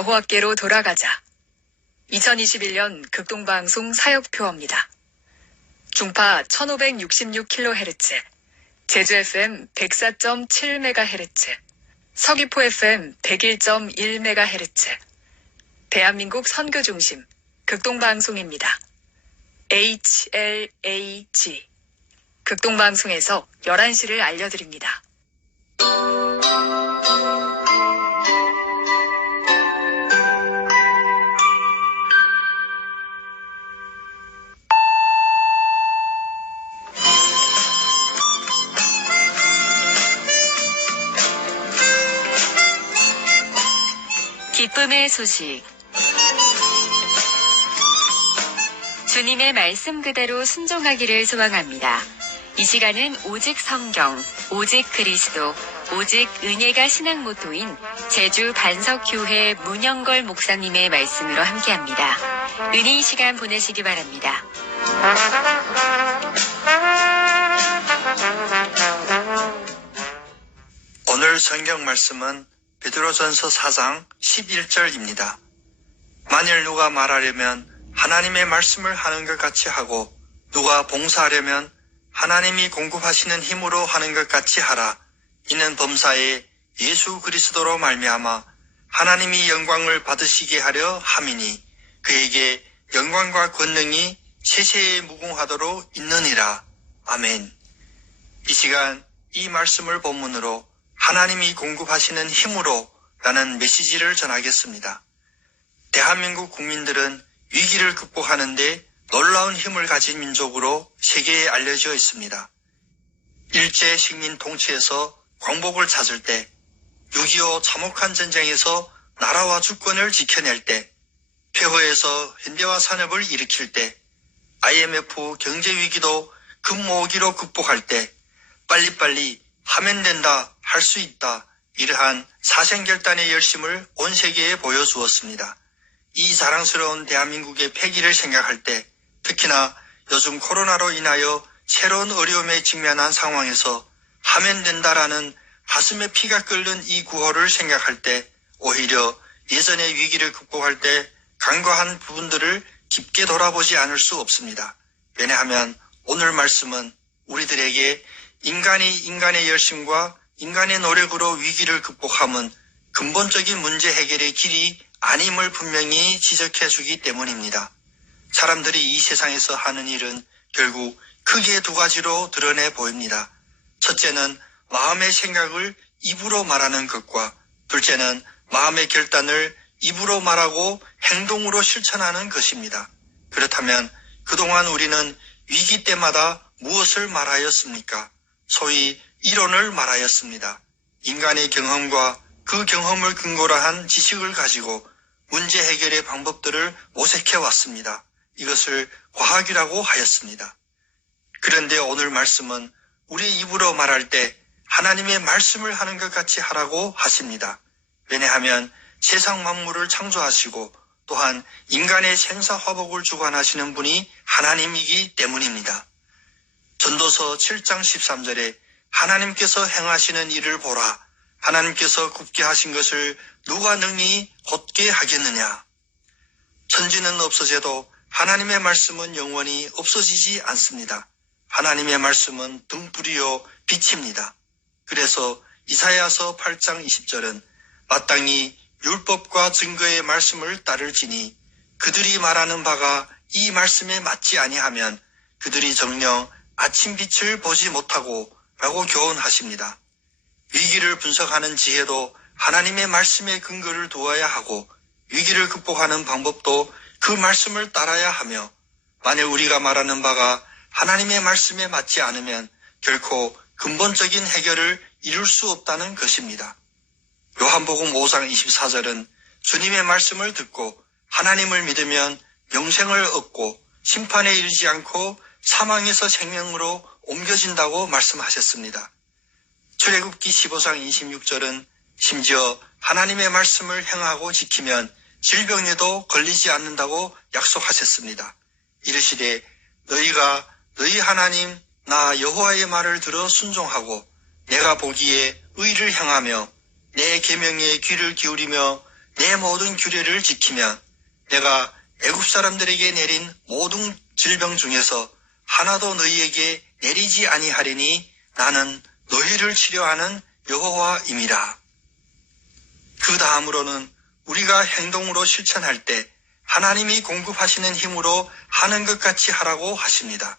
여호와께로 돌아가자. 2021년 극동방송 사역표어입니다. 중파 1566kHz, 제주 FM 104.7MHz, 서귀포 FM 101.1MHz, 대한민국 선교중심 극동방송입니다. HLAG 극동방송에서 11시를 알려드립니다. 기쁨의 소식. 주님의 말씀 그대로 순종하기를 소망합니다. 이 시간은 오직 성경, 오직 그리스도, 오직 은혜가 신앙 모토인 제주 반석교회 문영걸 목사님의 말씀으로 함께합니다. 은혜의 시간 보내시기 바랍니다. 오늘 성경 말씀은 베드로전서 4장 11절입니다. 만일 누가 말하려면 하나님의 말씀을 하는 것 같이 하고 누가 봉사하려면 하나님이 공급하시는 힘으로 하는 것 같이 하라. 이는 범사에 예수 그리스도로 말미암아 하나님이 영광을 받으시게 하려 함이니 그에게 영광과 권능이 세세에 무궁하도록 있느니라. 아멘. 이 시간 이 말씀을 본문으로 하나님이 공급하시는 힘으로 라는 메시지를 전하겠습니다. 대한민국 국민들은 위기를 극복하는데 놀라운 힘을 가진 민족으로 세계에 알려져 있습니다. 일제 식민 통치에서 광복을 찾을 때, 6.25 참혹한 전쟁에서 나라와 주권을 지켜낼 때, 폐허에서 현대화 산업을 일으킬 때, IMF 경제위기도 금모으기로 극복할 때, 빨리빨리 하면 된다, 할 수 있다, 이러한 사생결단의 열심을 온 세계에 보여주었습니다. 이 자랑스러운 대한민국의 패기를 생각할 때, 특히나 요즘 코로나로 인하여 새로운 어려움에 직면한 상황에서 하면 된다라는 가슴에 피가 끓는 이 구호를 생각할 때, 오히려 예전의 위기를 극복할 때 간과한 부분들을 깊게 돌아보지 않을 수 없습니다. 왜냐하면 오늘 말씀은 우리들에게 인간이 인간의 열심과 인간의 노력으로 위기를 극복함은 근본적인 문제 해결의 길이 아님을 분명히 지적해 주기 때문입니다. 사람들이 이 세상에서 하는 일은 결국 크게 두 가지로 드러내 보입니다. 첫째는 마음의 생각을 입으로 말하는 것과 둘째는 마음의 결단을 입으로 말하고 행동으로 실천하는 것입니다. 그렇다면 그동안 우리는 위기 때마다 무엇을 말하였습니까? 소위 이론을 말하였습니다. 인간의 경험과 그 경험을 근거로 한 지식을 가지고 문제 해결의 방법들을 모색해 왔습니다. 이것을 과학이라고 하였습니다. 그런데 오늘 말씀은 우리 입으로 말할 때 하나님의 말씀을 하는 것 같이 하라고 하십니다. 왜냐하면 세상 만물을 창조하시고 또한 인간의 생사화복을 주관하시는 분이 하나님이기 때문입니다. 전도서 7장 13절에 하나님께서 행하시는 일을 보라. 하나님께서 굽게 하신 것을 누가 능히 곧게 하겠느냐. 천지는 없어져도 하나님의 말씀은 영원히 없어지지 않습니다. 하나님의 말씀은 등불이요 빛입니다. 그래서 이사야서 8장 20절은 마땅히 율법과 증거의 말씀을 따를지니 그들이 말하는 바가 이 말씀에 맞지 아니하면 그들이 정녕 아침 빛을 보지 못하고 라고 교훈하십니다. 위기를 분석하는 지혜도 하나님의 말씀에 근거를 두어야 하고 위기를 극복하는 방법도 그 말씀을 따라야 하며 만일 우리가 말하는 바가 하나님의 말씀에 맞지 않으면 결코 근본적인 해결을 이룰 수 없다는 것입니다. 요한복음 5장 24절은 주님의 말씀을 듣고 하나님을 믿으면 영생을 얻고 심판에 이르지 않고 사망에서 생명으로 옮겨진다고 말씀하셨습니다. 출애굽기 15장 26절은 심지어 하나님의 말씀을 행하고 지키면 질병에도 걸리지 않는다고 약속하셨습니다. 이르시되 너희가 너희 하나님 나 여호와의 말을 들어 순종하고 내가 보기에 의를 행하며 내 계명에 귀를 기울이며 내 모든 규례를 지키면 내가 애굽 사람들에게 내린 모든 질병 중에서 하나도 너희에게 내리지 아니하리니 나는 너희를 치료하는 여호와임이라. 그 다음으로는 우리가 행동으로 실천할 때 하나님이 공급하시는 힘으로 하는 것 같이 하라고 하십니다.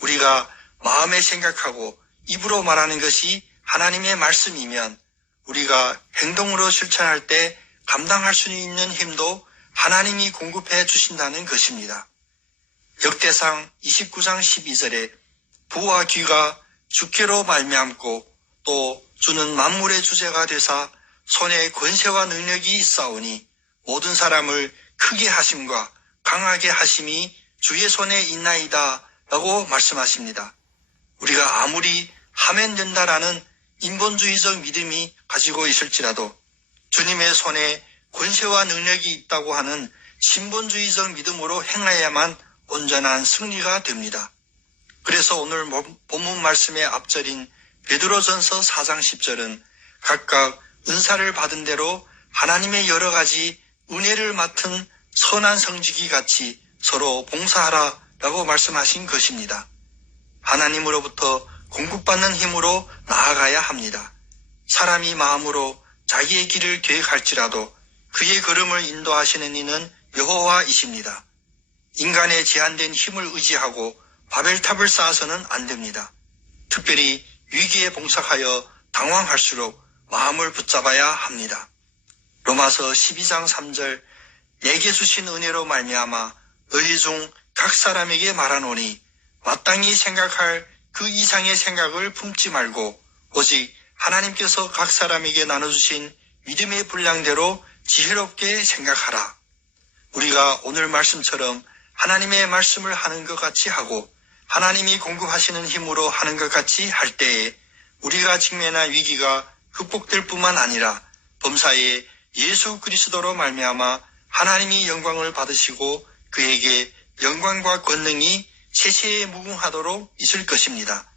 우리가 마음에 생각하고 입으로 말하는 것이 하나님의 말씀이면 우리가 행동으로 실천할 때 감당할 수 있는 힘도 하나님이 공급해 주신다는 것입니다. 역대상 29장 12절에 부와 귀가 주께로 말미암고 또 주는 만물의 주제가 되사 손에 권세와 능력이 있사오니 모든 사람을 크게 하심과 강하게 하심이 주의 손에 있나이다 라고 말씀하십니다. 우리가 아무리 하면 된다라는 인본주의적 믿음이 가지고 있을지라도 주님의 손에 권세와 능력이 있다고 하는 신본주의적 믿음으로 행하야만 온전한 승리가 됩니다. 그래서 오늘 본문 말씀의 앞절인 베드로전서 4장 10절은 각각 은사를 받은 대로 하나님의 여러 가지 은혜를 맡은 선한 성지기 같이 서로 봉사하라 라고 말씀하신 것입니다. 하나님으로부터 공급받는 힘으로 나아가야 합니다. 사람이 마음으로 자기의 길을 계획할지라도 그의 걸음을 인도하시는 이는 여호와이십니다. 인간의 제한된 힘을 의지하고 바벨탑을 쌓아서는 안 됩니다. 특별히 위기에 봉착하여 당황할수록 마음을 붙잡아야 합니다. 로마서 12장 3절 내게 주신 은혜로 말미암아 너희 중 각 사람에게 말하노니 마땅히 생각할 그 이상의 생각을 품지 말고 오직 하나님께서 각 사람에게 나눠주신 믿음의 분량대로 지혜롭게 생각하라. 우리가 오늘 말씀처럼 하나님의 말씀을 하는 것 같이 하고 하나님이 공급하시는 힘으로 하는 것 같이 할 때에 우리가 직면한 위기가 극복될 뿐만 아니라 범사에 예수 그리스도로 말미암아 하나님이 영광을 받으시고 그에게 영광과 권능이 세세에 무궁하도록 있을 것입니다.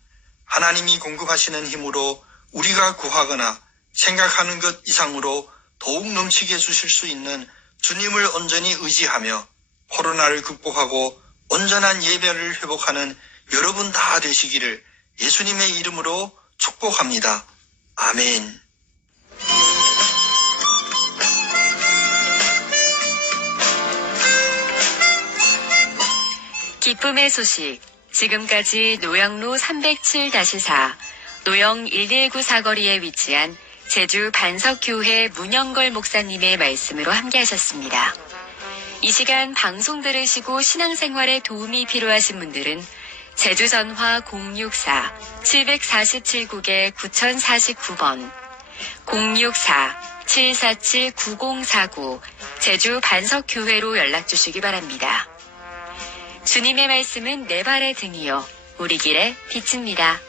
하나님이 공급하시는 힘으로 우리가 구하거나 생각하는 것 이상으로 더욱 넘치게 주실 수 있는 주님을 온전히 의지하며 코로나를 극복하고 온전한 예배를 회복하는 여러분 다 되시기를 예수님의 이름으로 축복합니다. 아멘. 기쁨의 소식. 지금까지 노영로 307-4, 노영 1219 사거리에 위치한 제주 반석교회 문영걸 목사님의 말씀으로 함께하셨습니다. 이 시간 방송 들으시고 신앙생활에 도움이 필요하신 분들은 제주전화 064-747국에 9049번, 064-747-9049 제주 반석교회로 연락주시기 바랍니다. 주님의 말씀은 내 발의 등이요 우리 길의 빛입니다.